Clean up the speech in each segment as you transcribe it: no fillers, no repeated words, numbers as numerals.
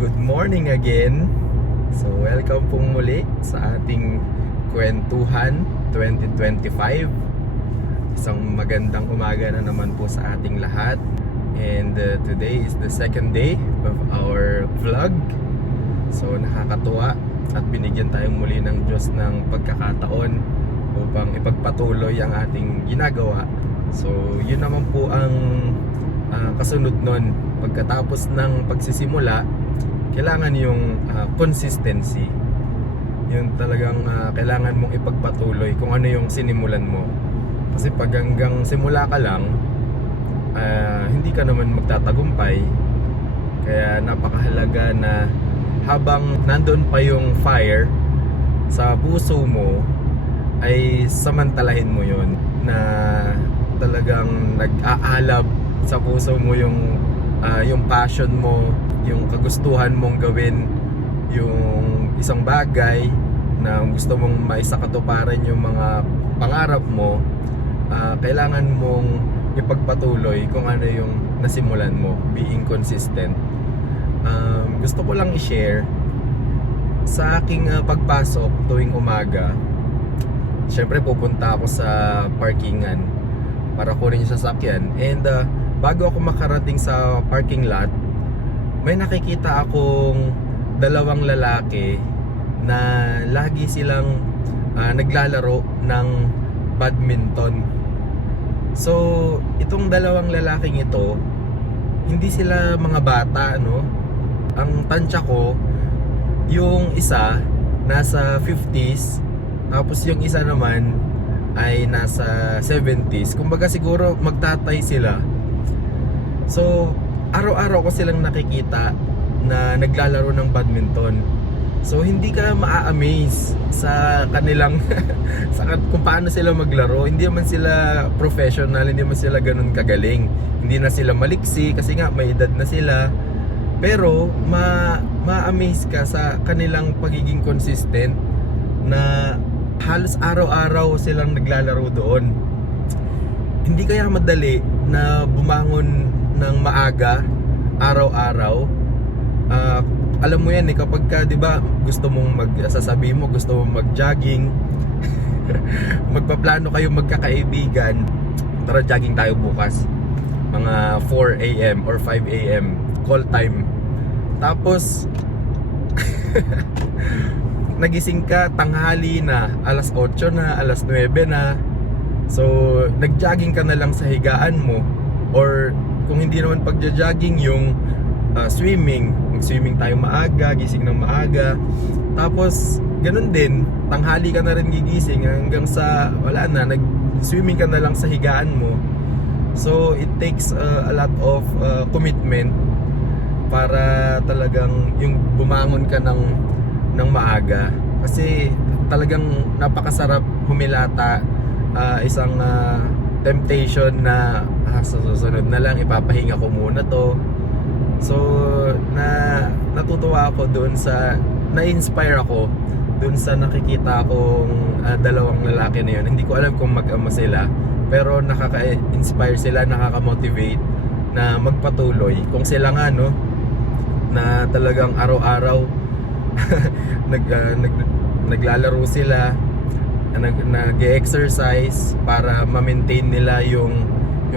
Good morning again. So welcome pong muli sa ating Kwentuhan 2025. Isang magandang umaga na naman po sa ating lahat. And today is the second day of our vlog. So nakakatuwa at binigyan tayong muli ng Diyos ng pagkakataon upang ipagpatuloy ang ating ginagawa. So yun naman po ang kasunod nun. Pagkatapos ng pagsisimula, kailangan yung consistency. Yung talagang kailangan mong ipagpatuloy kung ano yung sinimulan mo. Kasi pag hanggang simula ka lang, hindi ka naman magtatagumpay. Kaya napakahalaga na habang nandun pa yung fire sa puso mo, ay samantalahin mo yun, na talagang nag-aalab sa puso mo yung passion mo, yung kagustuhan mong gawin yung isang bagay na gusto mong maisakatuparan yung mga pangarap mo. Kailangan mong ipagpatuloy kung ano yung nasimulan mo, being consistent. Gusto ko lang i-share sa aking pagpasok tuwing umaga. Siyempre pupunta ako sa parkingan para kunin yung sasakyan, and bago ako makarating sa parking lot, may nakikita akong dalawang lalaki na lagi silang naglalaro ng badminton. So itong dalawang lalaking ito, hindi sila mga bata, no? Ang tansya ko, yung isa nasa 50s, tapos yung isa naman ay nasa 70s. Kumbaga siguro magtatay sila. So araw-araw ko silang nakikita na naglalaro ng badminton. So hindi ka maa-amaze sa kanilang kung paano sila maglaro. Hindi naman sila professional, hindi naman sila ganun kagaling. Hindi na sila maliksi kasi nga may edad na sila. Pero ma-amaze ka sa kanilang pagiging consistent, na halos araw-araw silang naglalaro doon. Hindi kaya madali na bumangon ng maaga araw-araw. Alam mo yan kapag ka, 'di ba, gusto mong sasabihin mo gusto mong mag-jogging. Magpaplano kayo magkakaibigan, tara jogging tayo bukas mga 4 AM or 5 AM call time. Tapos nagising ka tanghali na, alas 8 na, alas 9 na. So nag-jogging ka na lang sa higaan mo, or kung hindi naman pagja-jogging, yung swimming. Mag-swimming tayo maaga, gising ng maaga. Tapos ganun din, tanghali ka na rin gigising hanggang sa wala na, nag-swimming ka na lang sa higaan mo. So it takes a lot of commitment para talagang yung bumangon ka ng maaga. Kasi talagang napakasarap humilata, isang temptation na sa susunod na lang ipapahinga ko muna to. So natutuwa ako doon na-inspire ako doon sa nakikita akong dalawang lalaki na yun. Hindi ko alam kung mag-ama sila, pero nakaka-inspire sila, nakaka-motivate na magpatuloy. Kung sila nga, no, na talagang araw-araw naglalaro sila, nag-exercise para ma-maintain nila yung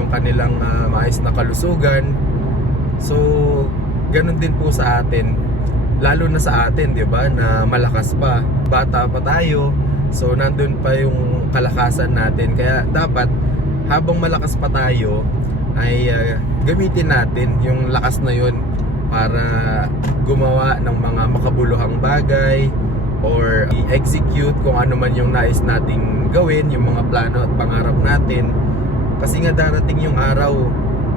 kanilang maayos na kalusugan. So ganun din po sa atin, lalo na sa atin, 'di ba, na malakas pa, bata pa tayo. So nandun pa yung kalakasan natin, kaya dapat habang malakas pa tayo ay gamitin natin yung lakas na yun para gumawa ng mga makabuluhang bagay, or i-execute kung ano man yung nais nating gawin, yung mga plano at pangarap natin. Kasi nga darating yung araw,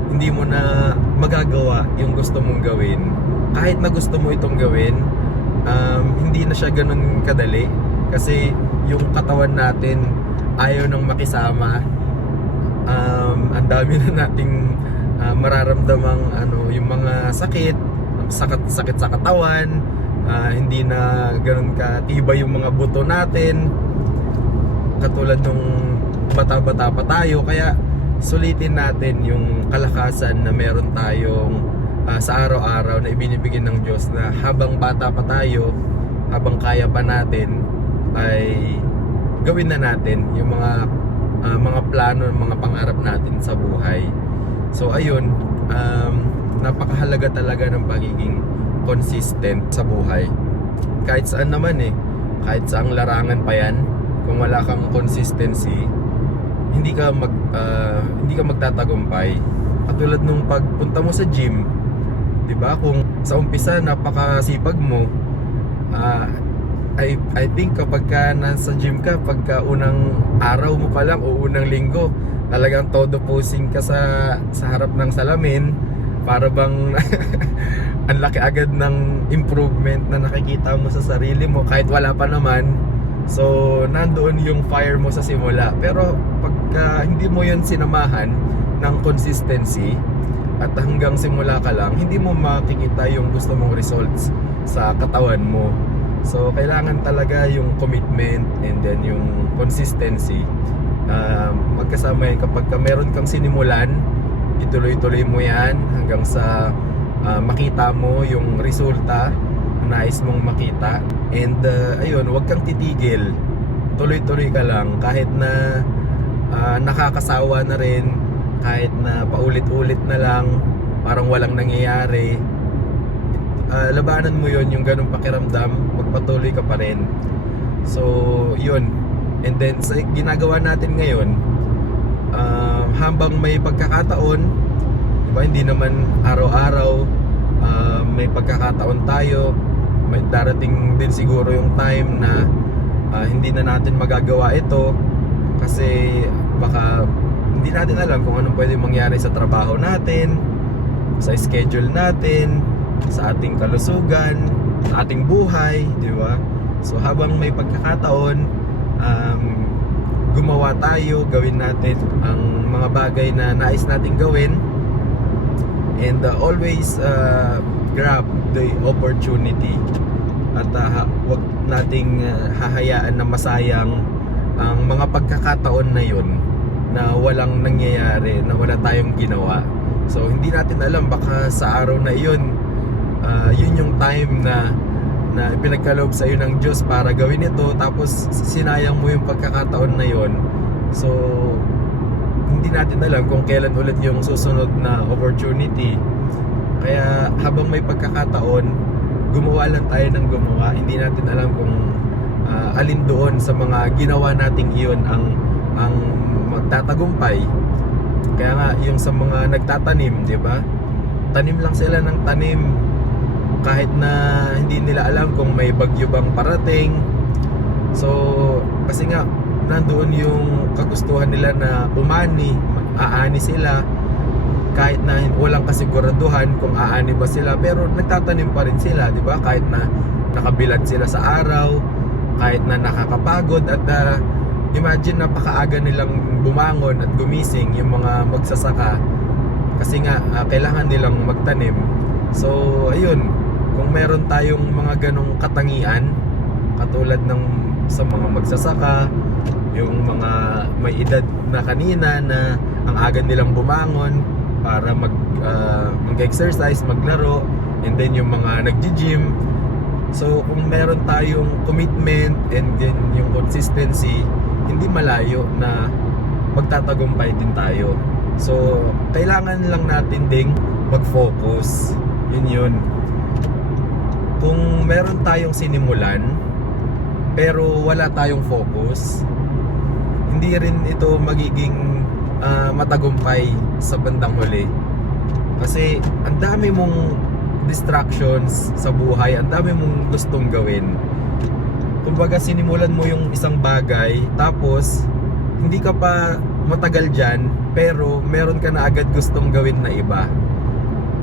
hindi mo na magagawa yung gusto mong gawin. Kahit na gusto mo itong gawin, hindi na siya ganun kadali. Kasi yung katawan natin ayaw nang makisama. Ang dami na nating mararamdamang yung mga sakit sa katawan. Hindi na ganun katibay yung mga buto natin, katulad nung bata-bata pa tayo. Kaya sulitin natin yung kalakasan na meron tayong sa araw-araw na ibinibigay ng Diyos, na habang bata pa tayo, habang kaya pa natin, ay gawin na natin yung mga plano, mga pangarap natin sa buhay. So ayun, napakahalaga talaga ng pagiging consistent sa buhay. Kahit saan naman kahit saang larangan pa yan, kung wala kang consistency, hindi ka magtatagumpay. Katulad nung pagpunta mo sa gym, 'di ba? Kung sa umpisa napakasipag mo, I think kapag ka nasa gym ka, pagka unang araw mo pa lang o unang linggo, talagang todo posing ka sa harap ng salamin, para bang ang laki agad ng improvement na nakikita mo sa sarili mo kahit wala pa naman. So nandoon yung fire mo sa simula, pero pagka hindi mo yun sinamahan ng consistency at hanggang simula ka lang, hindi mo makikita yung gusto mong results sa katawan mo. So kailangan talaga yung commitment and then yung consistency, magkasama yun. Kapag meron kang sinimulan, ituloy-tuloy mo yan hanggang sa makita mo yung resulta na nais mong makita. And ayun, huwag kang titigil, tuloy-tuloy ka lang kahit na nakakasawa na rin, kahit na paulit-ulit na lang, parang walang nangyayari. Labanan mo yon, yung ganung pakiramdam, magpatuloy ka pa rin. So yun. And then sa ginagawa natin ngayon, habang may pagkakataon, diba, hindi naman araw-araw, may pagkakataon tayo, may darating din siguro yung time na hindi na natin magagawa ito kasi baka hindi natin alam kung anong pwede mangyari sa trabaho natin, sa schedule natin, sa ating kalusugan, sa ating buhay, di ba? So habang may pagkakataon, gumawa tayo, gawin natin ang mga bagay na nais nating gawin, and always grab the opportunity, at wag nating hahayaan na masayang ang mga pagkakataon na yun na walang nangyayari, na wala tayong ginawa. So hindi natin alam, baka sa araw na yun, yun yung time na pinagkaloob sa iyo ng Diyos para gawin ito, tapos sinayang mo yung pagkakataon na yun. So hindi natin alam kung kailan ulit yung susunod na opportunity. Kaya habang may pagkakataon, gumawa lang tayo ng gumawa. Hindi natin alam kung alin doon sa mga ginawa nating iyon ang magtatagumpay. Kaya nga yung sa mga nagtatanim, di ba? Tanim lang sila ng tanim, kahit na hindi nila alam kung may bagyo bang parating. So kasi nga nandoon yung kagustuhan nila na aani sila, kahit na walang kasiguraduhan kung aani ba sila, pero nagtatanim pa rin sila, di ba? Kahit na nakabilad sila sa araw, kahit na nakakapagod, at imagine napakaaga nilang bumangon at gumising yung mga magsasaka, kasi nga kailangan nilang magtanim. So ayun, kung meron tayong mga ganong katangian, katulad ng sa mga magsasaka, yung mga may edad na kanina na ang aga nilang bumangon para mag-exercise, maglaro, and then yung mga nagji-gym. So kung meron tayong commitment and then yung consistency, hindi malayo na magtatagumpay din tayo. So kailangan lang natin ding mag-focus. Yun. Kung meron tayong sinimulan pero wala tayong focus, hindi rin ito magiging matagumpay sa bandang huli. Kasi ang dami mong distractions sa buhay, ang dami mong gustong gawin. Kumbaga sinimulan mo yung isang bagay, tapos hindi ka pa matagal dyan, pero meron ka na agad gustong gawin na iba.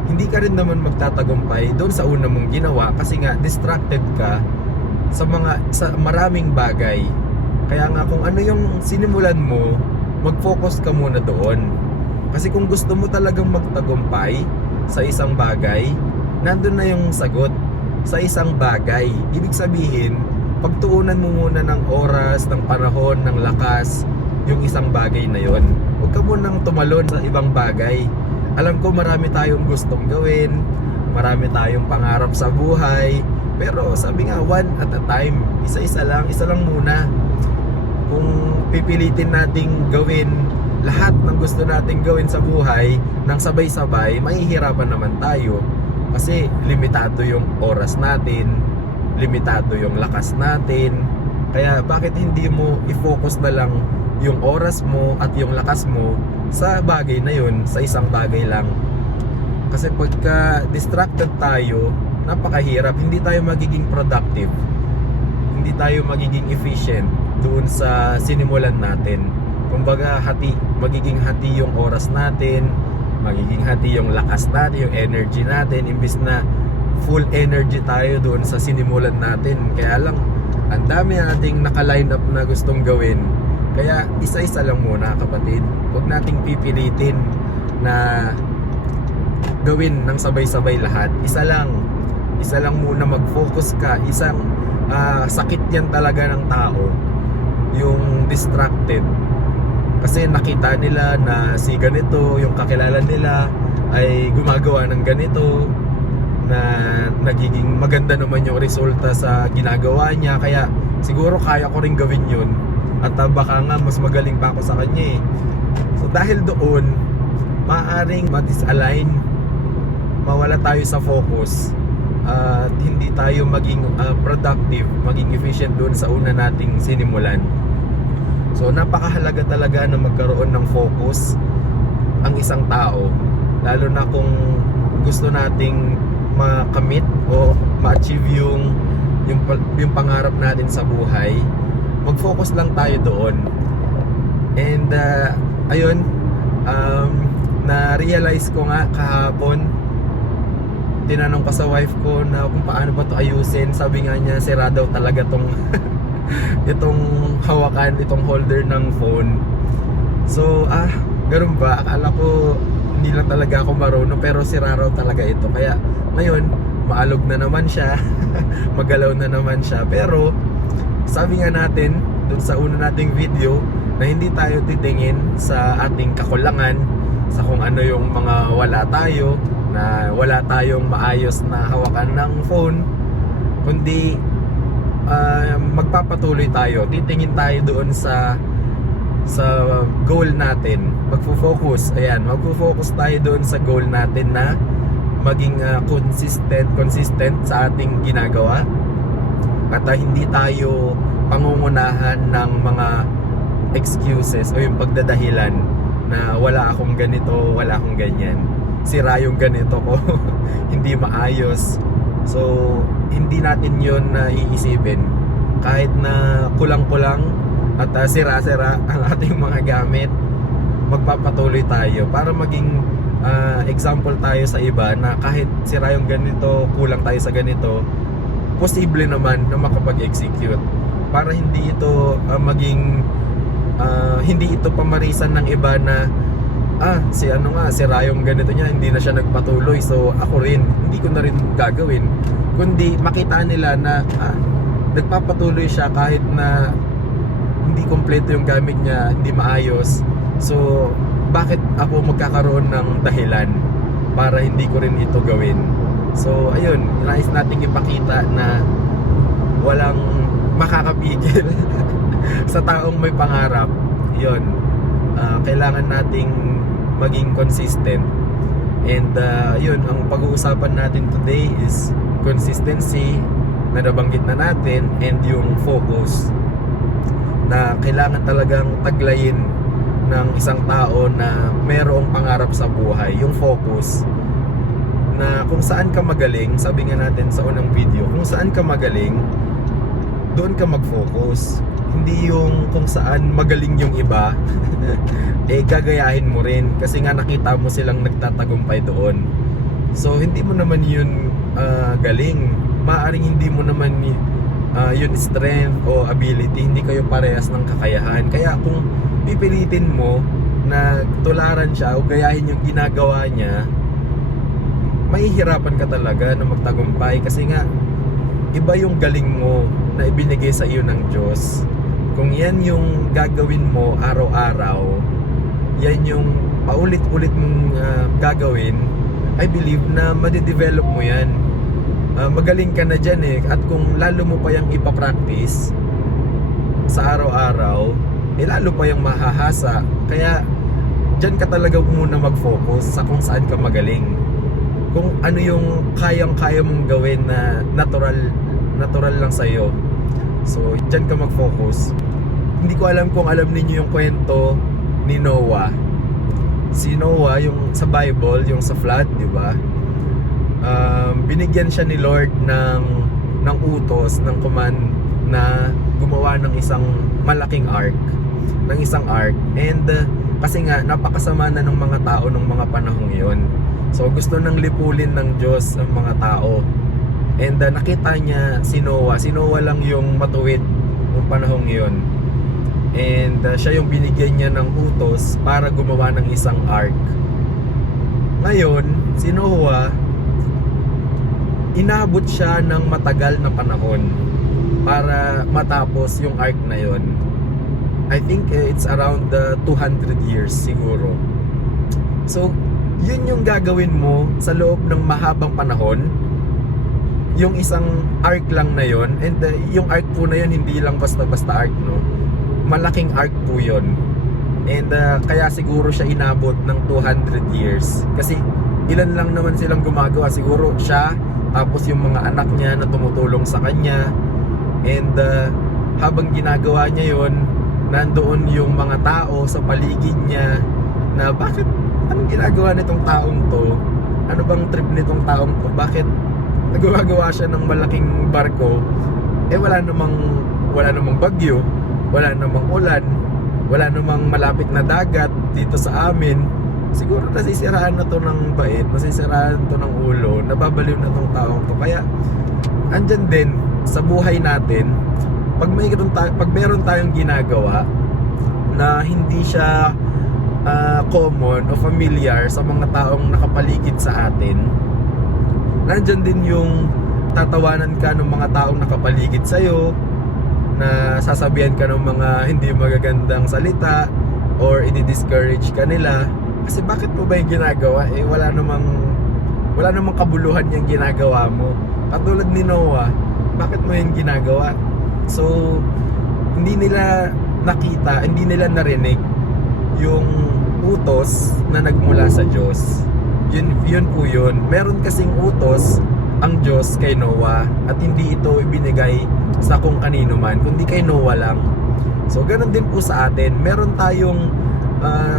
Hindi ka rin naman magtatagumpay doon sa una mong ginawa, kasi nga distracted ka sa maraming bagay. Kaya nga kung ano yung sinimulan mo, mag-focus ka muna doon. Kasi kung gusto mo talagang magtagumpay sa isang bagay, nandun na yung sagot sa isang bagay. Ibig sabihin, pagtuunan mo muna ng oras, ng panahon, ng lakas yung isang bagay na yon. Huwag ka munang tumalon sa ibang bagay. alam ko marami tayong gustong gawin, marami tayong pangarap sa buhay, pero sabi nga, one at a time. Isa lang muna. Kung pipilitin nating gawin lahat ng gusto nating gawin sa buhay nang sabay-sabay, mahihirapan naman tayo. Kasi limitado yung oras natin, limitado yung lakas natin. Kaya bakit hindi mo i-focus na lang yung oras mo at yung lakas mo sa bagay na yun, sa isang bagay lang. Kasi pagka distracted tayo, napakahirap, hindi tayo magiging productive, hindi tayo magiging efficient doon sa sinimulan natin. Kumbaga magiging hati yung oras natin, magiging hati yung lakas natin, yung energy natin, imbis na full energy tayo doon sa sinimulan natin. Kaya lang, ang dami nating naka-line up na gustong gawin. Kaya isa-isa lang muna, kapatid. Huwag nating pipilitin na gawin ng sabay-sabay lahat. Isa lang muna, mag-focus ka. Sakit yan talaga ng tao, yung distracted. Kasi nakita nila na si ganito, yung kakilala nila ay gumagawa ng ganito, na nagiging maganda naman yung resulta sa ginagawa niya, kaya siguro kaya ko rin gawin yun, at baka nga mas magaling pa ako sa kanya eh. So dahil doon, maaaring ma-disalign, mawala tayo sa focus, at hindi tayo maging productive, maging efficient doon sa una nating sinimulan. So napakahalaga talaga na magkaroon ng focus ang isang tao, lalo na kung gusto nating makamit o ma-achieve yung pangarap natin sa buhay. Mag-focus lang tayo doon. And ayun, na-realize ko nga kahapon, tinanong ko sa wife ko na kung paano ba to ayusin. Sabi nga niya, sira daw talaga tong itong hawakan, itong holder ng phone. So ganun ba? Akala ko hindi lang talaga ako marunong, pero sira raw talaga ito. Kaya ngayon, maalog na naman siya, magalaw na naman siya. Pero sabi nga natin dun sa una nating video, na hindi tayo titingin sa ating kakulangan, sa kung ano yung mga wala tayo, na wala tayong maayos na hawakan ng phone, kundi magpapatuloy tayo, titingin tayo doon sa goal natin, magfo-focus tayo doon sa goal natin, na maging consistent sa ating ginagawa, at hindi tayo pangungunahan ng mga excuses o yung pagdadahilan na wala akong ganito, wala akong ganyan, sira yung ganito ko, hindi maayos. So hindi natin yun na iisipin, kahit na kulang-kulang at sira-sira ang ating mga gamit, magpapatuloy tayo para maging example tayo sa iba, na kahit sira yung ganito, kulang tayo sa ganito, posible naman na makapag-execute, para hindi ito hindi ito pamarisan ng iba na sira yung ganito niya, hindi na siya nagpatuloy, so ako rin, hindi ko na rin gagawin. Kundi makita nila na nagpapatuloy siya kahit na hindi kompleto yung gamit niya, hindi maayos. So bakit ako magkakaroon ng dahilan para hindi ko rin ito gawin? So ayun, nais nating ipakita na walang makakapigil sa taong may pangarap. Yun, kailangan nating maging consistent. And yun, ang pag-uusapan natin today is consistency, na nabanggit na natin, and yung focus, na kailangan talagang taglayin ng isang tao na mayroong pangarap sa buhay. Yung focus, na kung saan ka magaling, sabi nga natin sa unang video, kung saan ka magaling, doon ka mag-focus. Hindi yung kung saan magaling yung iba gagayahin mo rin, kasi nga nakita mo silang nagtatagumpay doon. So hindi mo naman yun galing, maaaring hindi mo naman yun strength o ability, hindi kayo parehas ng kakayahan. Kaya kung pipilitin mo na tularan siya o gayahin yung ginagawa niya, mahihirapan ka talaga na magtagumpay, kasi nga iba yung galing mo na ibinigay sa iyo ng Diyos. Kung yan yung gagawin mo araw-araw, yan yung paulit-ulit mong gagawin, I believe na madidevelop mo yan. Magaling ka na dyan eh. At kung lalo mo pa yung ipapractice sa araw-araw, lalo pa yung mahahasa. Kaya dyan ka talaga muna mag-focus sa kung saan ka magaling. Kung ano yung kayang-kaya mong gawin na natural lang sa'yo. So dyan ka mag-focus. Hindi ko alam kung alam ninyo yung kwento ni Noah. Si Noah, yung sa Bible, yung sa flood, di ba? Binigyan siya ni Lord ng utos, ng command na gumawa ng isang malaking ark, and kasi nga napakasama na ng mga tao ng mga panahong iyon. So gusto nang lipulin ng Diyos ang mga tao, and nakita niya si Noah lang yung matuwid ng panahong iyon, and siya yung binigyan niya ng utos para gumawa ng isang ark. Ngayon si Noah, inabot siya ng matagal na panahon para matapos yung ark na yon. I think it's around 200 years siguro. So yun yung gagawin mo sa loob ng mahabang panahon, yung isang ark lang na yon. And yung ark po na yon, hindi lang basta-basta ark, no? Malaking ark po yon. And kaya siguro siya inabot ng 200 years. Kasi ilan lang naman silang gumagawa. Siguro siya, tapos yung mga anak niya na tumutulong sa kanya. And habang ginagawa niya yon, nandoon yung mga tao sa paligid niya na bakit, anong ginagawa nitong taong to? Ano bang trip nitong taong to? Bakit nagagawa siya ng malaking barko? Wala namang bagyo, wala namang ulan, wala namang malapit na dagat dito sa amin. Siguro nasisiraan na to ng bait, nasisiraan to ng ulo, nababaliw na tong taong to. Kaya andyan din sa buhay natin, pag meron tayong ginagawa na hindi siya common o familiar sa mga taong nakapaligid sa atin, nandyan din yung tatawanan ka ng mga taong nakapaligid sa'yo, na sasabihan ka ng mga hindi magagandang salita, or i-discourage ka nila. Kasi bakit mo ba yung ginagawa? Wala namang kabuluhan yung ginagawa mo. Katulad ni Noah, bakit mo yung ginagawa? So hindi nila nakita, hindi nila narinig yung utos na nagmula sa Diyos. Yun po yun. Meron kasing utos ang Diyos kay Noah, at hindi ito ibinigay sa kung kanino man, kundi kay Noah lang. So ganun din po sa atin. Meron tayong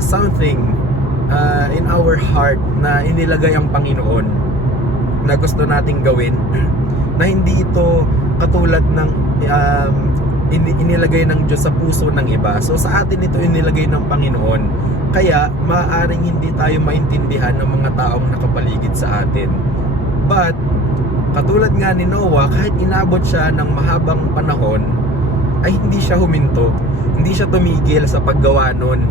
something in our heart na inilagay ang Panginoon na gusto nating gawin, na hindi ito katulad ng inilagay ng Diyos sa puso ng iba. So sa atin ito inilagay ng Panginoon. Kaya maaaring hindi tayo maintindihan ng mga taong nakapaligid sa atin. But katulad nga ni Noah, kahit inabot siya ng mahabang panahon, ay hindi siya huminto. Hindi siya tumigil sa paggawa nun.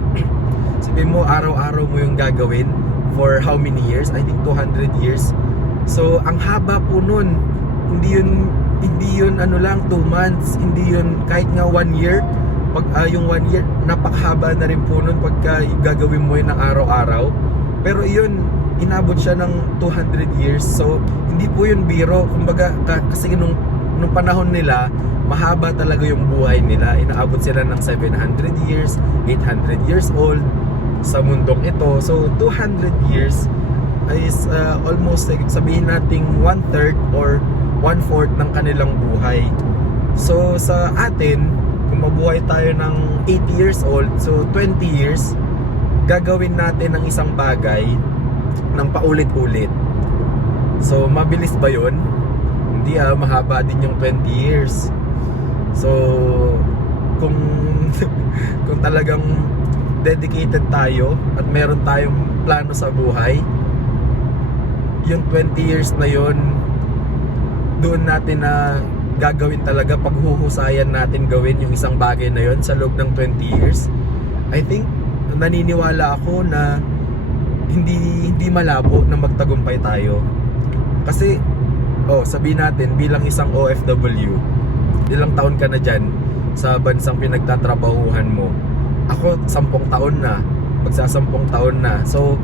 Sabi mo, araw-araw mo yung gagawin for how many years? I think 200 years. So ang haba po nun. Hindi yun 2 months, hindi yun kahit nga 1 year. Pag yung 1 year, napakahaba na rin po nun pagka gagawin mo yun ng araw-araw. Pero yun, inabot siya ng 200 years. So hindi po yun biro. Kumbaga kasi nung panahon nila, mahaba talaga yung buhay nila. Inaabot sila ng 700 years, 800 years old sa mundong ito. So 200 years is almost sabihin nating 1/3 or 1/4 ng kanilang buhay. So sa atin, kung mabuhay tayo ng 80 years old, so 20 years, gagawin natin ng isang bagay ng paulit-ulit. So mabilis ba yun? Hindi, mahaba din yung 20 years. So kung kung talagang dedicated tayo at meron tayong plano sa buhay, yung 20 years na yun, doon natin na gagawin talaga, paghuhusayan natin gawin yung isang bagay na yun sa loob ng 20 years. I think, naniniwala ako na hindi malabo na magtagumpay tayo. Kasi sabihin natin, bilang isang OFW, ilang taon ka na dyan sa bansang pinagtatrabahuhan mo. Ako 10 taon na. magsasampung taon na. So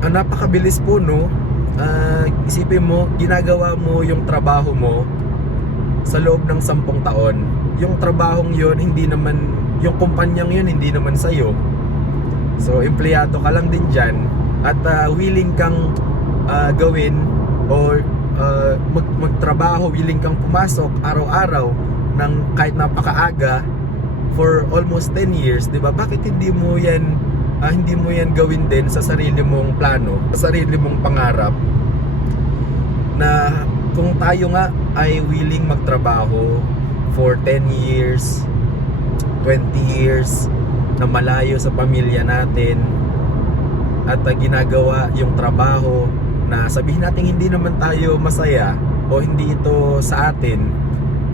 napakabilis po, no? Isipin mo, ginagawa mo yung trabaho mo sa loob ng 10 taon. Yung trabahong yun, hindi naman, yung kumpanyang yun, hindi naman sa'yo. So empleyado ka lang din dyan, at willing kang gawin or magtrabaho, willing kang pumasok araw-araw ng kahit napakaaga for almost 10 years, 'di ba? Bakit hindi mo yan gawin din sa sarili mong plano, sa sarili mong pangarap, na kung tayo nga ay willing magtrabaho for 10 years, 20 years na malayo sa pamilya natin, at ginagawa yung trabaho na sabihin natin hindi naman tayo masaya o hindi ito sa atin.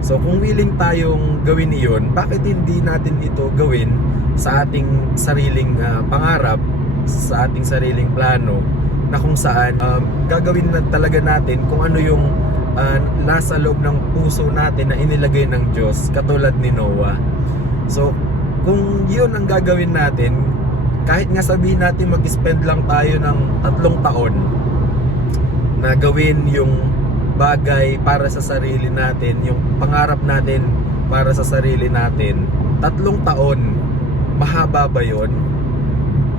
So kung willing tayong gawin iyon, bakit hindi natin ito gawin sa ating sariling pangarap, sa ating sariling plano, na kung saan gagawin na talaga natin kung ano yung nasa loob ng puso natin na inilagay ng Diyos, katulad ni Noah. So kung yun ang gagawin natin, kahit nga sabihin natin mag-spend lang tayo ng 3 taon na gawin yung bagay para sa sarili natin, yung pangarap natin para sa sarili natin, 3 taon, mahaba ba yun?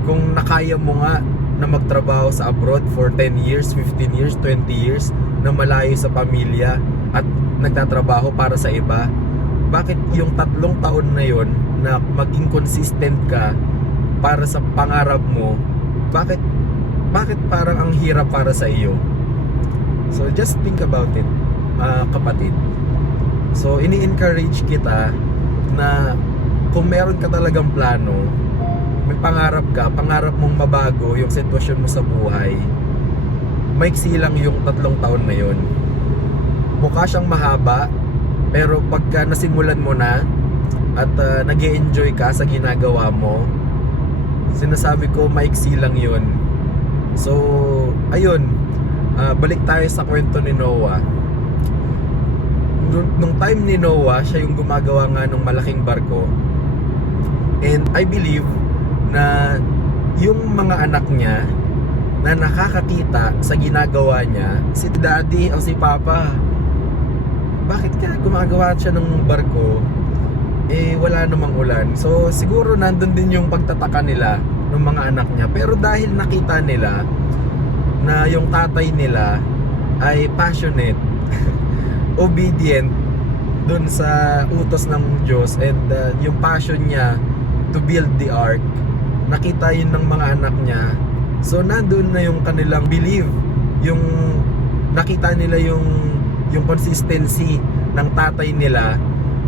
Kung nakaya mo nga na magtrabaho sa abroad for 10 years, 15 years, 20 years, na malayo sa pamilya at nagtatrabaho para sa iba, bakit yung 3 taon na yun na maging consistent ka para sa pangarap mo, bakit parang ang hirap para sa iyo? So just think about it, kapatid. So ini-encourage kita na kung meron ka talagang plano, may pangarap ka, pangarap mong mabago yung sitwasyon mo sa buhay, maiksi lang yung 3 taon na yun. Mukha siyang mahaba, pero pagka nasimulan mo na at nag-e-enjoy ka sa ginagawa mo, sinasabi ko maiksi lang yun. So ayun, balik tayo sa kwento ni Noah. Nung time ni Noah, siya yung gumagawa nga ng malaking barko, and I believe na yung mga anak niya na nakakakita sa ginagawa niya, si daddy o si papa, bakit kaya gumagawa siya ng barko, wala namang ulan? So siguro nandun din yung pagtataka nila ng mga anak niya. Pero dahil nakita nila na yung tatay nila ay passionate, obedient dun sa utos ng Diyos, and yung passion niya to build the ark, nakita yun ng mga anak niya. So nandun na yung kanilang belief, yung nakita nila yung consistency ng tatay nila.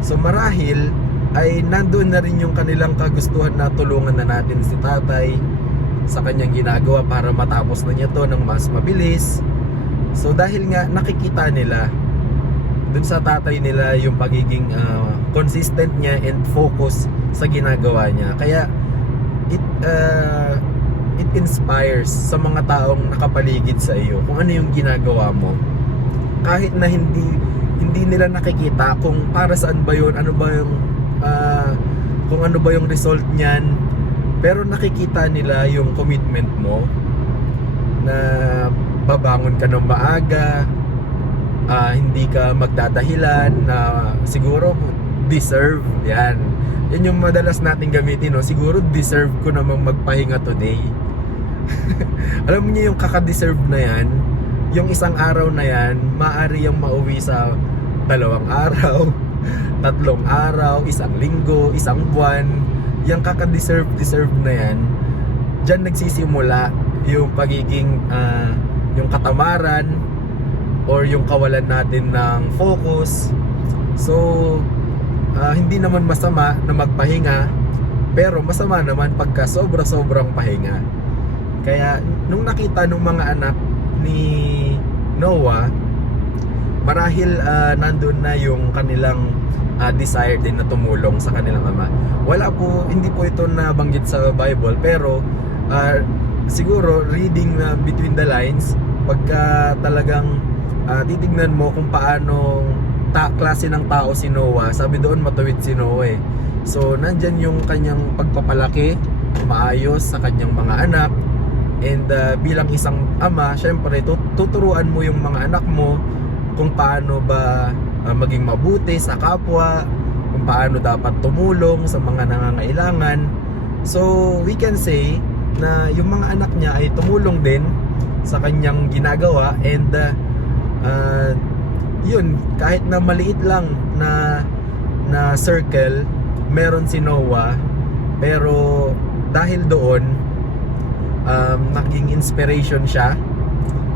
So marahil ay nandun na rin yung kanilang kagustuhan na tulungan na natin si tatay sa kanyang ginagawa para matapos na niya to ng mas mabilis. So dahil nga nakikita nila dun sa tatay nila yung pagiging consistent niya and focus sa ginagawa niya, kaya it inspires sa mga taong nakapaligid sa iyo kung ano yung ginagawa mo, kahit na hindi nila nakikita kung para saan ba yun, ano ba yung kung ano ba yung result niyan, pero nakikita nila yung commitment mo na babangon ka ng maaga, hindi ka magdadahilan na siguro deserve, yan yung madalas nating gamitin, no? Siguro deserve ko namang magpahinga today. Alam mo niyo yung kaka-deserve na yan, yung isang araw na yan, maaari yung mauwi sa 2 araw, 3 araw, 1 linggo, 1 buwan. Yung kaka-deserve na yan, dyan nagsisimula yung pagiging yung katamaran or yung kawalan natin ng focus. So hindi naman masama na magpahinga, pero masama naman pagka sobrang pahinga. Kaya nung nakita ng mga anak ni Noah, marahil nandun na yung kanilang desire din na tumulong sa kanilang ama. Hindi po ito nabanggit sa Bible, pero siguro reading between the lines, pagka talagang titignan mo kung paano klase ng tao si Noah, sabi doon matuwid si Noah So nandyan yung kanyang pagpapalaki maayos sa kanyang mga anak. And bilang isang ama, syempre tuturuan mo yung mga anak mo kung paano ba maging mabuti sa kapwa, kung paano dapat tumulong sa mga nangangailangan. So we can say na yung mga anak niya ay tumulong din sa kanyang ginagawa. And yun, kahit na maliit lang na circle meron si Noah, pero dahil doon naging inspiration siya.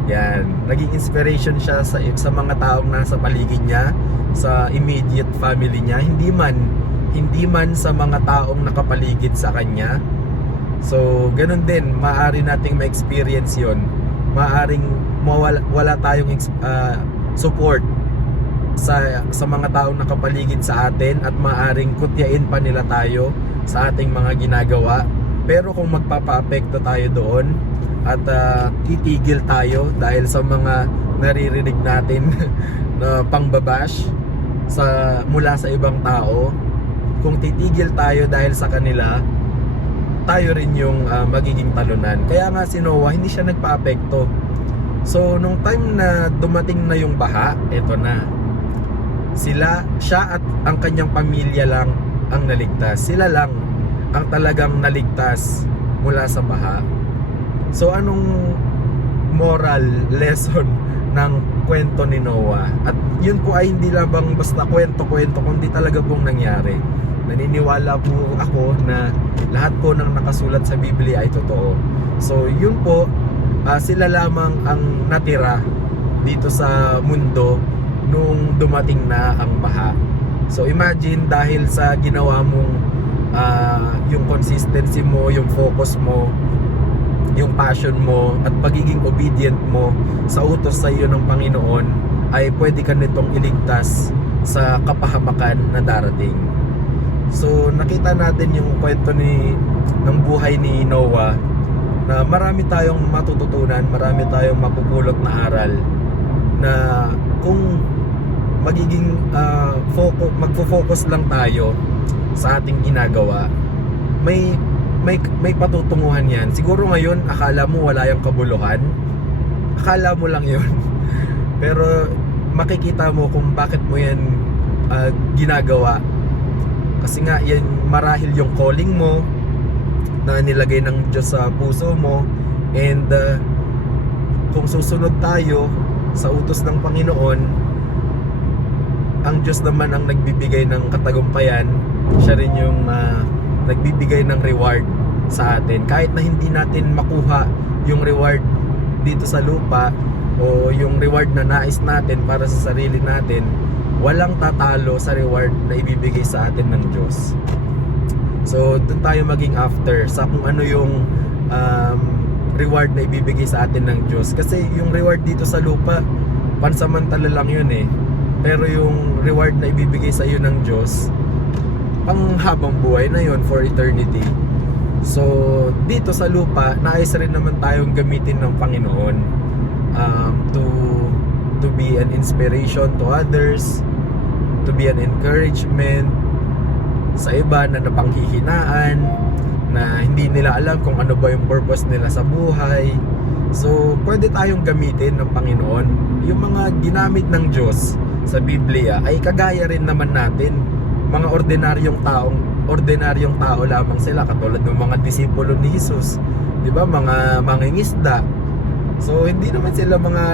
Yan, naging inspiration siya sa mga taong nasa paligid niya, sa immediate family niya, hindi man sa mga taong nakapaligid sa kanya. So ganun din, maaari nating ma-experience yon, maaring wala tayong support sa mga taong nakapaligid sa atin, at maaring kutyain pa nila tayo sa ating mga ginagawa. Pero kung magpapa-apekto tayo doon at titigil tayo dahil sa mga naririnig natin na pangbabash mula sa ibang tao, kung titigil tayo dahil sa kanila, tayo rin yung magiging talunan. Kaya nga si Noah, hindi siya nagpa-apekto. So nung time na dumating na yung baha, eto na, siya at ang kanyang pamilya lang ang naligtas. Sila lang ang talagang naligtas mula sa baha. So anong moral lesson ng kwento ni Noah? At yun po ay hindi labang basta kwento-kwento, kundi talaga pong nangyari. Naniniwala po ako na lahat po ng nakasulat sa Biblia ay totoo. So yun po, sila lamang ang natira dito sa mundo nung dumating na ang baha. So imagine, dahil sa ginawa mong yung consistency mo, yung focus mo, yung passion mo, at pagiging obedient mo sa utos sa iyo ng Panginoon, ay pwede ka nitong iligtas sa kapahamakan na darating. So nakita natin yung kwento ng buhay ni Noah, na marami tayong matututunan, marami tayong mapupulot na aral, na kung magiging magfo-focus lang tayo sa ating ginagawa, may patutunguhan yan. Siguro ngayon akala mo wala yung kabuluhan, akala mo lang yun pero makikita mo kung bakit mo yan ginagawa. Kasi nga yan marahil yung calling mo na nilagay ng Diyos sa puso mo. And kung susunod tayo sa utos ng Panginoon, ang Diyos naman ang nagbibigay ng katagumpayan. Siya rin yung nagbibigay ng reward sa atin. Kahit na hindi natin makuha yung reward dito sa lupa, o yung reward na nais natin para sa sarili natin, walang tatalo sa reward na ibibigay sa atin ng Diyos. So doon tayo maging after sa kung ano yung reward na ibibigay sa atin ng Diyos. Kasi yung reward dito sa lupa, pansamantala lang yun eh. Pero yung reward na ibibigay sa iyo ng Diyos, pang habang buhay na yun, for eternity. So dito sa lupa, nais rin naman tayong gamitin ng Panginoon to be an inspiration to others, to be an encouragement sa iba na napanghihinaan, na hindi nila alam kung ano ba yung purpose nila sa buhay. So pwede tayong gamitin ng Panginoon. Yung mga ginamit ng Diyos sa Biblia ay kagaya rin naman natin, mga ordinaryong tao lamang sila, katulad ng mga disipulo ni Jesus, di ba, mga mangingisda. So hindi naman sila mga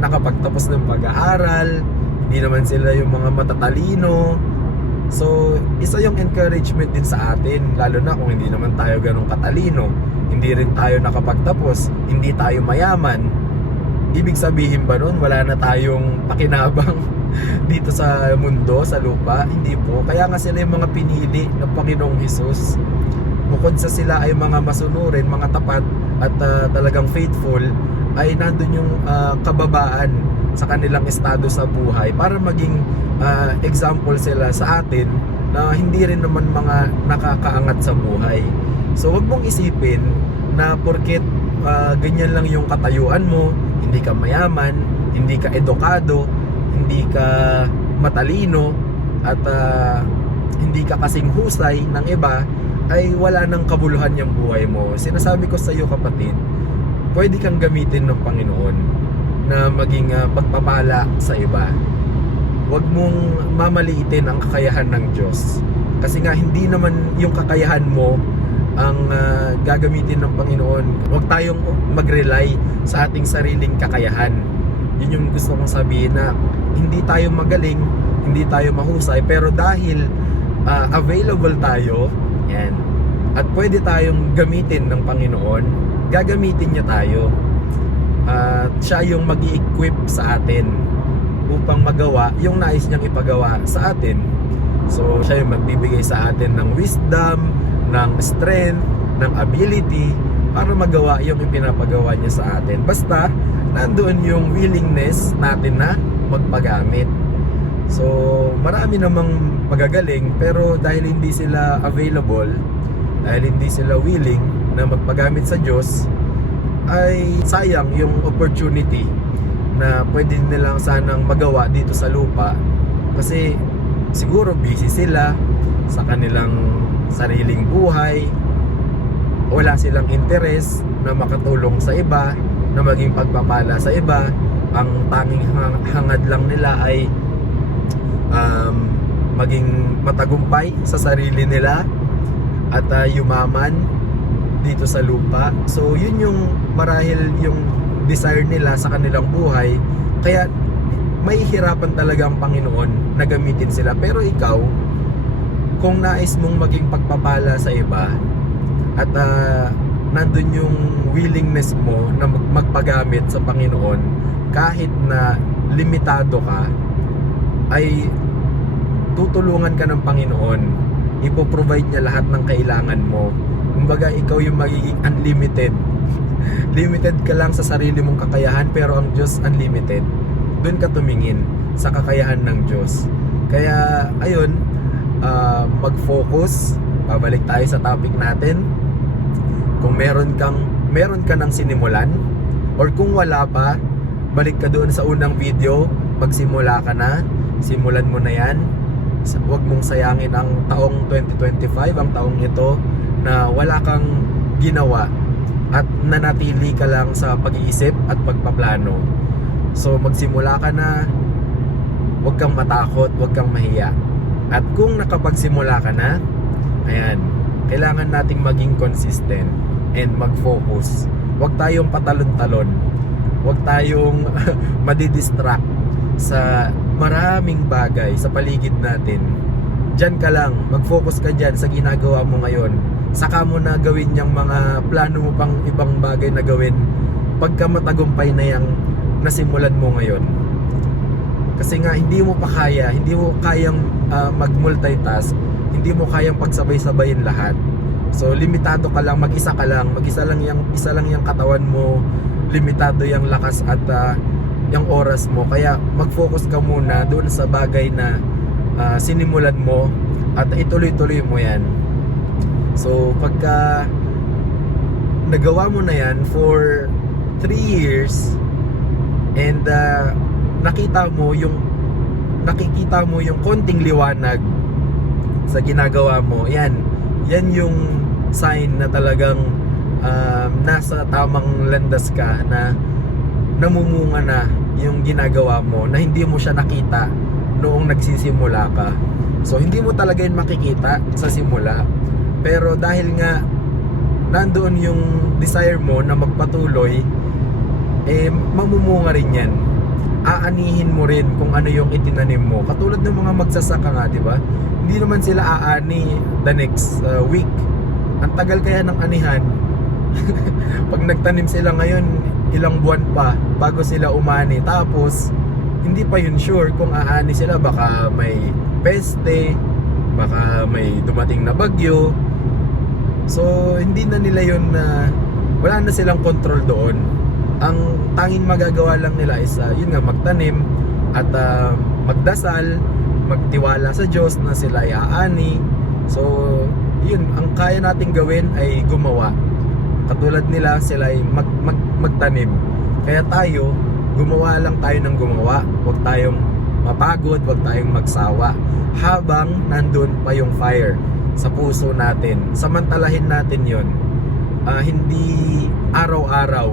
nakapagtapos ng pag-aaral, hindi naman sila yung mga matatalino. So isa yung encouragement din sa atin, lalo na kung hindi naman tayo ganun katalino, hindi rin tayo nakapagtapos, hindi tayo mayaman. Ibig sabihin ba nun wala na tayong pakinabang dito sa mundo, sa lupa? Hindi po. Kaya nga sila yung mga pinili ng Panginoong Hesus. Bukod sa sila ay mga masunurin, mga tapat at talagang faithful, ay nandun yung kababaan sa kanilang estado sa buhay, para maging example sila sa atin na hindi rin naman mga nakakaangat sa buhay. So wag mong isipin na porket ganyan lang yung katayuan mo, hindi ka mayaman, hindi ka edukado, hindi ka matalino, at hindi ka kasing husay ng iba, ay wala nang kabuluhan yung buhay mo. Sinasabi ko sa iyo, kapatid, pwede kang gamitin ng Panginoon na maging pagpapala sa iba. Huwag mong mamaliitin ang kakayahan ng Diyos. Kasi nga hindi naman yung kakayahan mo ang gagamitin ng Panginoon. Huwag tayong mag-rely sa ating sariling kakayahan. Yun yung gusto kong sabihin, na hindi tayo magaling, hindi tayo mahusay, pero dahil available tayo, yan, at pwede tayong gamitin ng Panginoon, gagamitin niya tayo. Siya yung mag-i-equip sa atin upang magawa yung nais niyang ipagawa sa atin. So siya yung magbibigay sa atin ng wisdom, ng strength, ng ability para magawa yung ipinapagawa niya sa atin. Basta nandoon yung willingness natin na magpagamit. So marami namang magagaling, pero dahil hindi sila available, dahil hindi sila willing na magpagamit sa Diyos, ay sayang yung opportunity na pwede nilang sanang magawa dito sa lupa. Kasi siguro busy sila sa kanilang sariling buhay, wala silang interes na makatulong sa iba, na maging pagpapala sa iba. Ang tanging hangad lang nila ay maging matagumpay sa sarili nila at yumaman dito sa lupa. So yun yung marahil yung desire nila sa kanilang buhay, kaya may hirapan talaga ang Panginoon na gamitin sila. Pero ikaw, kung nais mong maging pagpapala sa iba at nandun yung willingness mo na magpagamit sa Panginoon, kahit na limitado ka, ay tutulungan ka ng Panginoon. Ipoprovide niya lahat ng kailangan mo. Kumbaga, ikaw yung magiging unlimited. Limited ka lang sa sarili mong kakayahan, pero ang Diyos unlimited. Doon ka tumingin sa kakayahan ng Diyos. Kaya ayun, mag-focus. Babalik tayo sa topic natin. Kung meron ka ng sinimulan, or kung wala pa, balik ka doon sa unang video, magsimula ka na, simulan mo na yan. Huwag mong sayangin ang taong 2025, ang taong ito na wala kang ginawa at nanatili ka lang sa pag-iisip at pagpaplano. So magsimula ka na, huwag kang matakot, huwag kang mahiya. At kung nakapagsimula ka na, ayan, kailangan nating maging consistent and mag-focus. Huwag tayong patalon-talon, huwag tayong madidistract sa maraming bagay sa paligid natin. Diyan ka lang, mag-focus ka dyan sa ginagawa mo ngayon. Saka mo na gawin yung mga plano mo pang ibang bagay na gawin pagka matagumpay na yung nasimulan mo ngayon. Kasi nga hindi mo pa kaya, hindi mo kayang mag-multitask, hindi mo kayang pagsabay-sabayin lahat. So limitado ka lang, mag-isa lang yung katawan mo, limitado yung lakas at yung oras mo. Kaya mag-focus ka muna doon sa bagay na sinimulan mo at ituloy-tuloy mo yan. So pagka nagawa mo na yan for 3 years and nakikita mo yung konting liwanag sa ginagawa mo, yan yung sign na talagang nasa tamang landas ka, na namumunga na yung ginagawa mo, na hindi mo siya nakita noong nagsisimula ka. So hindi mo talaga yun makikita sa simula, pero dahil nga nandoon yung desire mo na magpatuloy, mamumunga rin yan. Aanihin mo rin kung ano yung itinanim mo. Katulad ng mga magsasaka nga, di ba? Hindi naman sila aani the next week. Ang tagal kaya ng anihan. Pag nagtanim sila ngayon, ilang buwan pa bago sila umani. Tapos hindi pa yun sure kung aani sila, baka may peste, baka may dumating na bagyo. So hindi na nila yun wala na silang control doon. Ang tanging magagawa lang nila is yun nga, magtanim at magdasal, magtiwala sa Diyos na sila ay aani. So yun, ang kaya nating gawin ay gumawa. Katulad nila, sila ay magtanim. Kaya tayo, gumawa lang tayo ng gumawa. Huwag tayong mapagod, wag tayong magsawa habang nandun pa yung fire sa puso natin. Samantalahin natin yon. Hindi araw-araw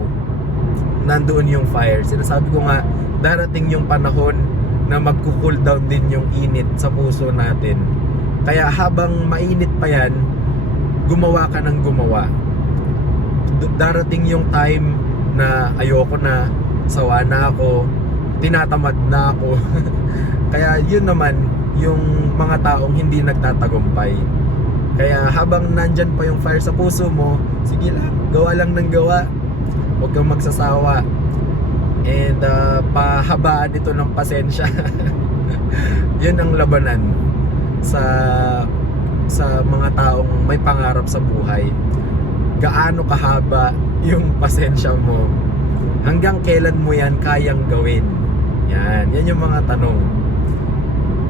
nandoon yung fire. Sinasabi ko nga, darating yung panahon na magko-cool down din yung init sa puso natin. Kaya habang mainit pa yan, gumawa ka ng gumawa. Darating yung time na ayoko na, sawa na ako, tinatamad na ako. Kaya yun naman yung mga taong hindi nagtatagumpay. Kaya habang nandyan pa yung fire sa puso mo, sige lang, gawa lang ng gawa. Huwag kang magsasawa. And pahabaan ito ng pasensya. Yun ang labanan sa mga taong may pangarap sa buhay. Gaano kahaba yung pasensya mo? Hanggang kailan mo yan kayang gawin? Yan yung mga tanong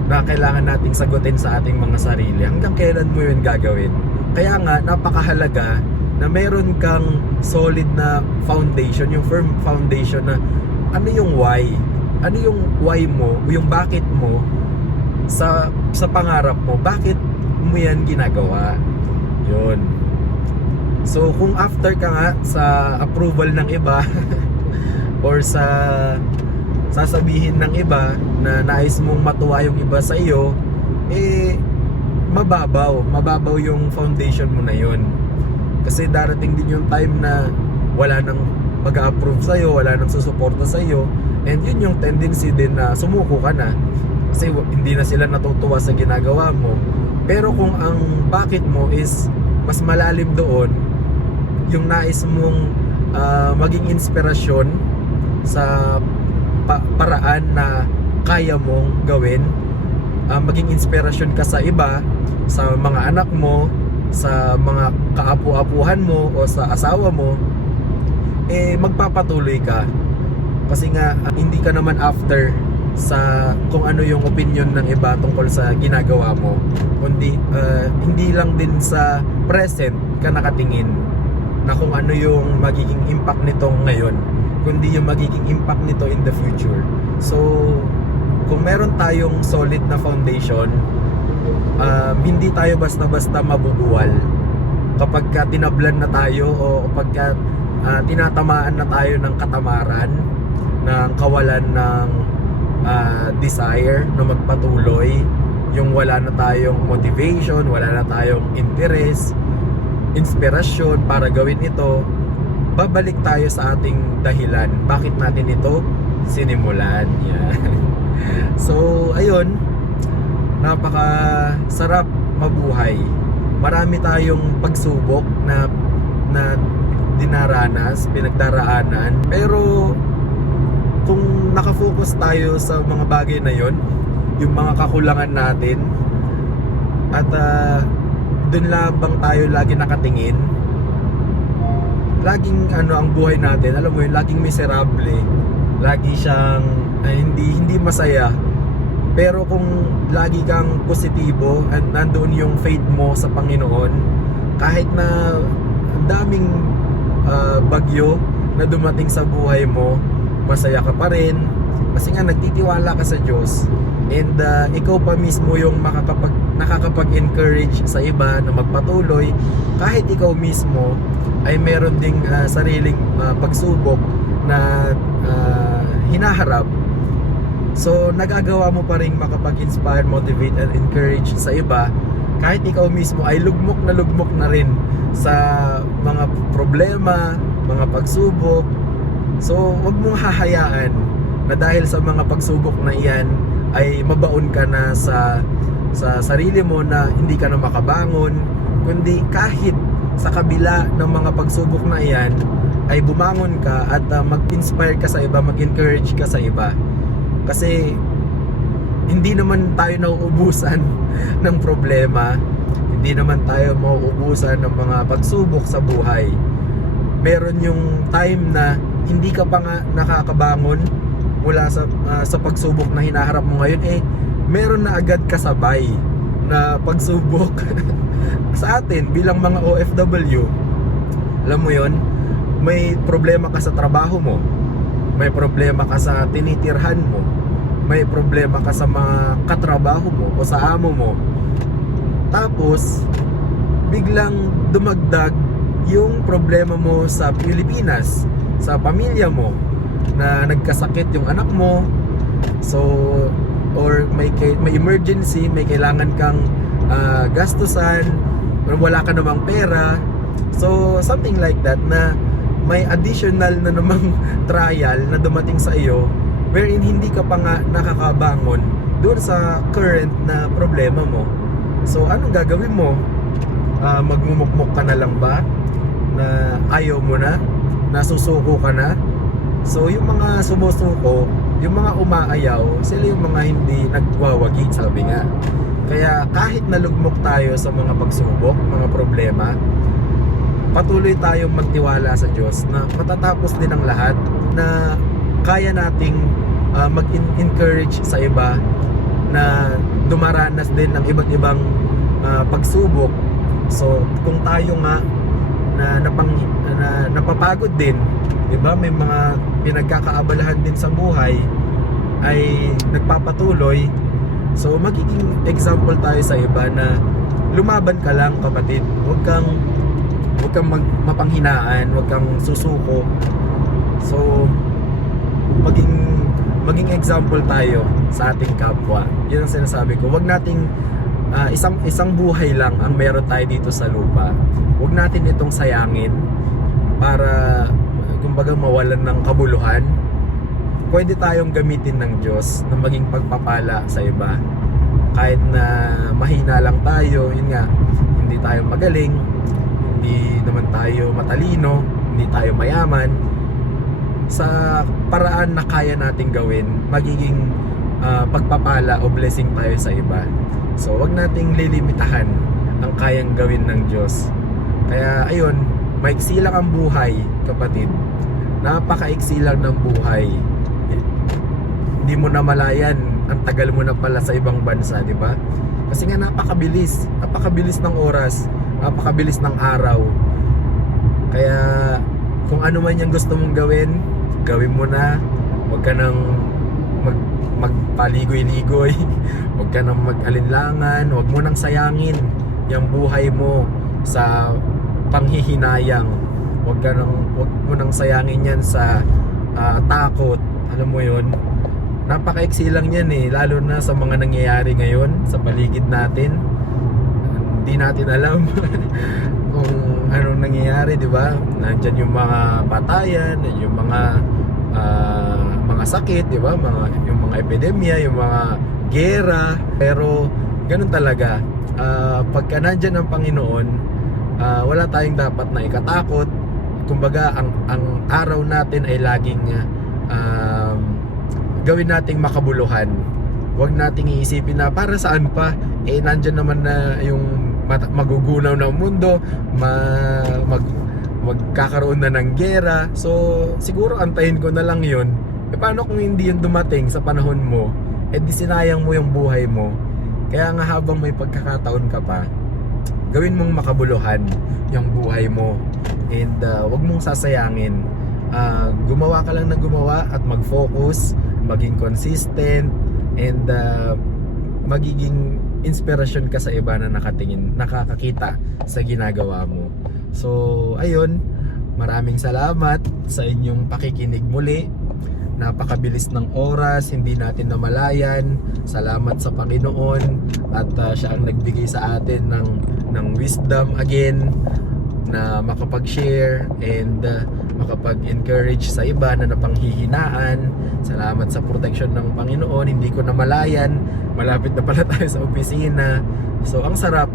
na kailangan nating sagutin sa ating mga sarili. Hanggang kailan mo yun gagawin? Kaya nga, napakahalaga na meron kang solid na foundation, yung firm foundation na ano yung why? Ano yung why mo, yung bakit mo sa pangarap mo? Bakit mo yan ginagawa? Yun. So kung after ka nga sa approval ng iba or sa sasabihin ng iba na nais mong matuwa yung iba sa iyo, mababaw yung foundation mo na yun. Kasi darating din yung time na wala nang mag-approve sa'yo, wala nang susuporta sa'yo, and yun yung tendency din na sumuko ka na kasi hindi na sila natutuwa sa ginagawa mo. Pero kung ang bakit mo is mas malalim doon, yung nais mong maging inspirasyon sa paraan na kaya mong gawin, maging inspirasyon ka sa iba, sa mga anak mo, sa mga kaapu-apuhan mo o sa asawa mo, magpapatuloy ka. Kasi nga hindi ka naman after sa kung ano yung opinion ng iba tungkol sa ginagawa mo, kundi hindi lang din sa present ka nakatingin na kung ano yung magiging impact nito ngayon, kundi yung magiging impact nito in the future. So kung meron tayong solid na foundation, hindi tayo basta-basta mabubuwal kapag tinablan na tayo o kapag tinatamaan na tayo ng katamaran, ng kawalan ng desire na magpatuloy, yung wala na tayong motivation, wala na tayong interest, inspirasyon para gawin ito. Babalik tayo sa ating dahilan, bakit natin ito sinimulan. So ayun, napakasarap mabuhay. Marami tayong pagsubok na dinaranas, pinagdaraanan. Pero kung nakafocus tayo sa mga bagay na yon, yung mga kakulangan natin, at dun labang tayo lagi nakatingin, laging ang buhay natin, alam mo yun, laging miserable, lagi siyang hindi masaya. Pero kung lagi kang positibo at nandoon yung faith mo sa Panginoon, kahit na ang daming bagyo na dumating sa buhay mo, masaya ka pa rin kasi nga nagtitiwala ka sa Diyos. And ikaw pa mismo yung nakakapag-encourage sa iba na magpatuloy, kahit ikaw mismo ay meron ding sariling pagsubok na hinaharap. So nagagawa mo pa rin makapag-inspire, motivate, and encourage sa iba kahit ikaw mismo ay lugmok na rin sa mga problema, mga pagsubok. So wag mong hahayaan na dahil sa mga pagsubok na iyan ay mabaon ka na sa sarili mo na hindi ka na makabangon, kundi kahit sa kabila ng mga pagsubok na iyan ay bumangon ka at mag-inspire ka sa iba, mag-encourage ka sa iba. Kasi hindi naman tayo nauubusan ng problema, hindi naman tayo mauubusan ng mga pagsubok sa buhay. Meron yung time na hindi ka pa nga nakakabangon mula sa pagsubok na hinaharap mo ngayon, meron na agad kasabay na pagsubok sa atin bilang mga OFW. Alam mo yon, may problema ka sa trabaho mo, may problema ka sa tinitirhan mo, may problema ka sa mga katrabaho mo o sa amo mo, tapos biglang dumagdag yung problema mo sa Pilipinas, sa pamilya mo, na nagkasakit yung anak mo, so or may emergency, may kailangan kang gastusan, wala ka namang pera, so something like that, na may additional na namang trial na dumating sa iyo wherein hindi ka pa nga nakakabangon doon sa current na problema mo. So anong gagawin mo? Magmumukmuk ka na lang ba na ayaw mo na, nasusuko ka na? So yung mga sumusuko, yung mga umaayaw, sila yung mga hindi nagwawagi, sabi nga. Kaya kahit nalugmok tayo sa mga pagsubok, mga problema, patuloy tayong magtiwala sa Diyos na matatapos din ang lahat, na kaya nating mag-encourage sa iba na dumaranas din ng iba't ibang pagsubok. So kung tayo nga na napapagod din, 'di ba? May mga pinagkakaabalahan din sa buhay, ay nagpapatuloy. So magiging example tayo sa iba na lumaban ka lang, kapatid. Huwag kang mapanghinaan, huwag kang susuko. So maging example tayo sa ating kapwa. Yun ang sinasabi ko. Huwag nating isang buhay lang ang meron tayo dito sa lupa. Huwag natin itong sayangin para kumbaga mawalan ng kabuluhan. Pwede tayong gamitin ng Diyos na maging pagpapala sa iba. Kahit na mahina lang tayo, yun nga, hindi tayo magaling, hindi naman tayo matalino, hindi tayo mayaman, sa paraan na kaya nating gawin, magiging pagpapala o blessing tayo sa iba. So wag nating lilimitahan ang kayang gawin ng Diyos. Kaya ayun, maiksi lang ang buhay, kapatid. Napakaiksi lang ng buhay. Hindi mo na malayan, ang tagal mo na pala sa ibang bansa, di ba? Kasi nga napakabilis ng oras, napakabilis ng araw. Kaya kung ano man yung gusto mong gawin, gawin mo na. Huwag ka nang magpaligoy-ligoy, huwag ka nang mag-alinlangan, huwag mo nang sayangin yung buhay mo sa panghihinayang. Huwag mo nang sayangin yan sa takot. Alam mo yun, napakaiksi lang yan eh, lalo na sa mga nangyayari ngayon sa paligid natin. Hindi natin alam kung anong nangyayari, di ba? Nandiyan yung mga patayan, yung mga sakit, di ba? Yung mga epidemya, yung mga gera. Pero ganun talaga. Pagka nandiyan ang Panginoon, wala tayong dapat na ikatakot. Kumbaga, ang araw natin ay laging gawin nating makabuluhan. Huwag nating iisipin na para saan pa, nandyan naman na yung magugunaw ng mundo, magkakaroon na ng gera. So siguro antayin ko na lang yun. Paano kung hindi yun dumating sa panahon mo, di sinayang mo yung buhay mo. Kaya nga habang may pagkakataon ka pa, gawin mong makabuluhan yung buhay mo. And wag mong sasayangin. Gumawa ka lang na gumawa at mag-focus, maging consistent, and magiging inspirasyon ka sa iba na nakakakita sa ginagawa mo. So ayun, maraming salamat sa inyong pakikinig muli. Napakabilis ng oras, hindi natin namalayan. Salamat sa Panginoon at siya ang nagbigay sa atin ng wisdom again na makapag-share and makapag-encourage sa iba na napanghihinaan. Salamat sa protection ng Panginoon. Hindi ko namalayan, malapit na pala tayo sa opisina. So ang sarap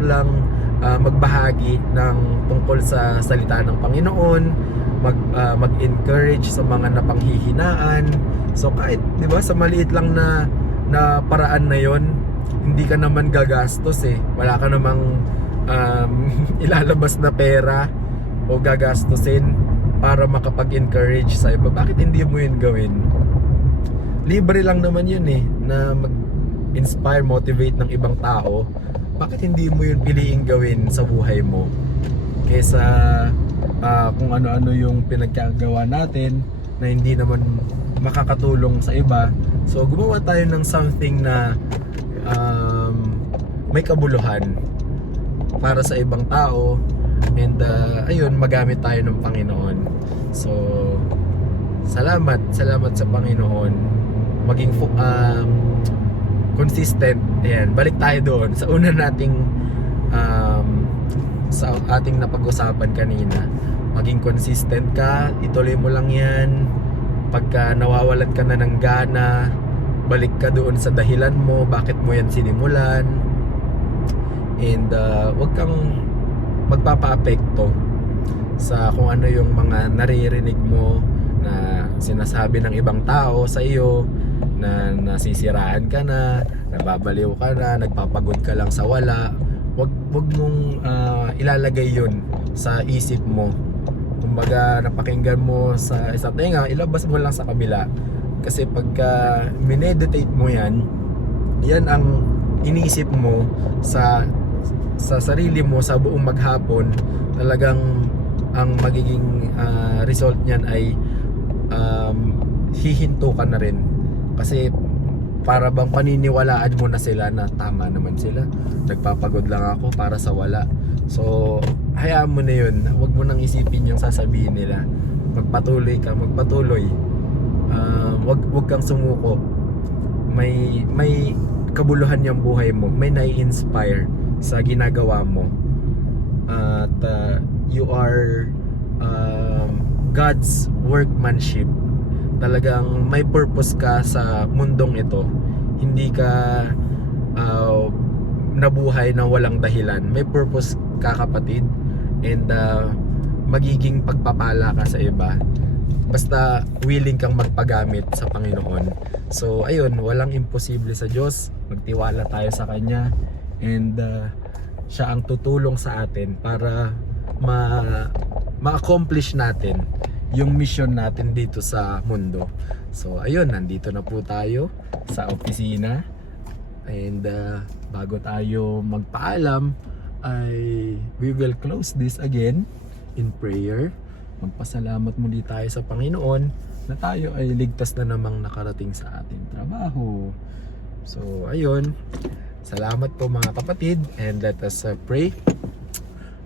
lang magbahagi ng tungkol sa salita ng Panginoon, mag-encourage sa mga napanghihinaan. So kahit 'di ba sa maliit lang na paraan na 'yon, hindi ka naman gagastos eh. Wala ka namang ilalabas na pera o gagastusin para makapag-encourage sa iba. Bakit hindi mo 'yun gawin? Libre lang naman 'yun eh, na mag-inspire, motivate ng ibang tao. Bakit hindi mo 'yun piliing gawin sa buhay mo? Kaysa kung ano-ano yung pinagkagawa natin na hindi naman makakatulong sa iba, So gumawa tayo ng something na may kabuluhan para sa ibang tao, and ayun, magamit tayo ng Panginoon. So salamat sa Panginoon, maging consistent. Ayan, balik tayo doon sa una nating sa ating napag-usapan kanina. Maging consistent ka, ituloy mo lang yan. Pagka nawawalan ka na ng gana, balik ka doon sa dahilan mo, bakit mo yan sinimulan. And wag kang magpapa-apekto sa kung ano yung mga naririnig mo na sinasabi ng ibang tao sa iyo, na nasisiraan ka na, nababaliw ka na, nagpapagod ka lang sa wala. Wag mong ilalagay yun sa isip mo. Kumbaga, napakinggan mo sa isang tenga, ilabas mo lang sa kabila. Kasi pagka mineditate mo yan ang iniisip mo sa sarili mo sa buong maghapon. Talagang ang magiging result niyan ay hihinto ka na rin. Kasi para bang paniniwalaan mo na sila na tama naman sila, nagpapagod lang ako para sa wala. So hayaan mo na yun, huwag mo nang isipin yung sasabihin nila. Magpatuloy ka, wag kang sumuko. May kabuluhan yung buhay mo, may nai-inspire sa ginagawa mo, at you are God's workmanship. Talagang may purpose ka sa mundong ito. Hindi ka nabuhay na walang dahilan. May purpose ka, kapatid, and magiging pagpapala ka sa iba basta willing kang magpagamit sa Panginoon. So ayun, walang imposible sa Diyos. Magtiwala tayo sa Kanya, and siya ang tutulong sa atin para ma-accomplish natin yung mission natin dito sa mundo. So ayun, nandito na po tayo sa opisina, and bago tayo magpaalam ay we will close this again in prayer. Magpasalamat muli tayo sa Panginoon na tayo ay ligtas na namang nakarating sa ating trabaho. So ayun, salamat po mga kapatid, and let us pray.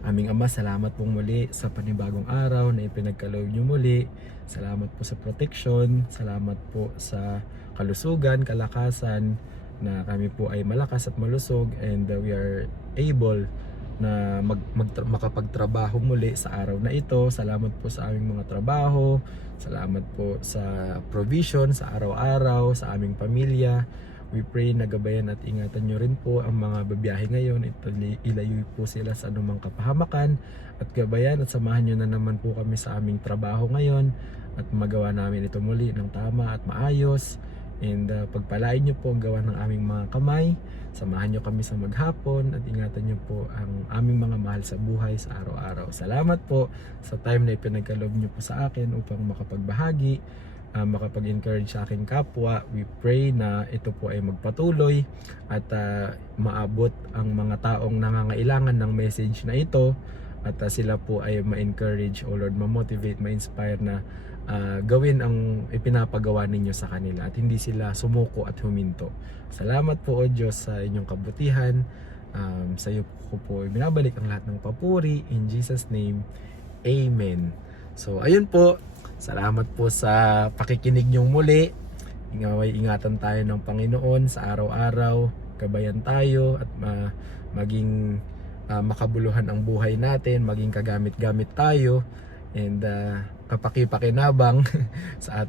Aming Ama, salamat po muli sa panibagong araw na ipinagkaloob niyo muli. Salamat po sa protection, salamat po sa kalusugan, kalakasan, na kami po ay malakas at malusog, and we are able na makapagtrabaho muli sa araw na ito. Salamat po sa aming mga trabaho, salamat po sa provision sa araw-araw, sa aming pamilya. We pray na gabayan at ingatan nyo rin po ang mga babiyahe ngayon. Ilayo po sila sa anumang kapahamakan, at gabayan at samahan nyo na naman po kami sa aming trabaho ngayon, at magawa namin ito muli ng tama at maayos. And pagpalain nyo po ang gawa ng aming mga kamay. Samahan nyo kami sa maghapon, at ingatan nyo po ang aming mga mahal sa buhay sa araw-araw. Salamat po sa time na ipinagkaloob nyo po sa akin upang makapagbahagi, makapag-encourage sa aking kapwa. We pray na ito po ay magpatuloy, at maabot ang mga taong nangangailangan ng message na ito, at sila po ay ma-encourage, o Lord, ma-motivate, ma-inspire na gawin ang ipinapagawa ninyo sa kanila, at hindi sila sumuko at huminto. Salamat po, O Diyos, sa inyong kabutihan. Sa iyo ko po binabalik ang lahat ng papuri. In Jesus' name, Amen. So ayun po, salamat po sa pakikinig nyong muli. Ingatan tayo ng Panginoon sa araw-araw. Gabayan tayo, at maging makabuluhan ang buhay natin, maging kagamit-gamit tayo, and kapakipakinabang sa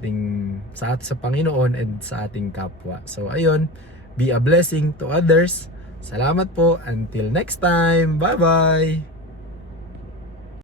Panginoon and sa ating kapwa. So ayun, be a blessing to others. Salamat po, until next time. Bye bye.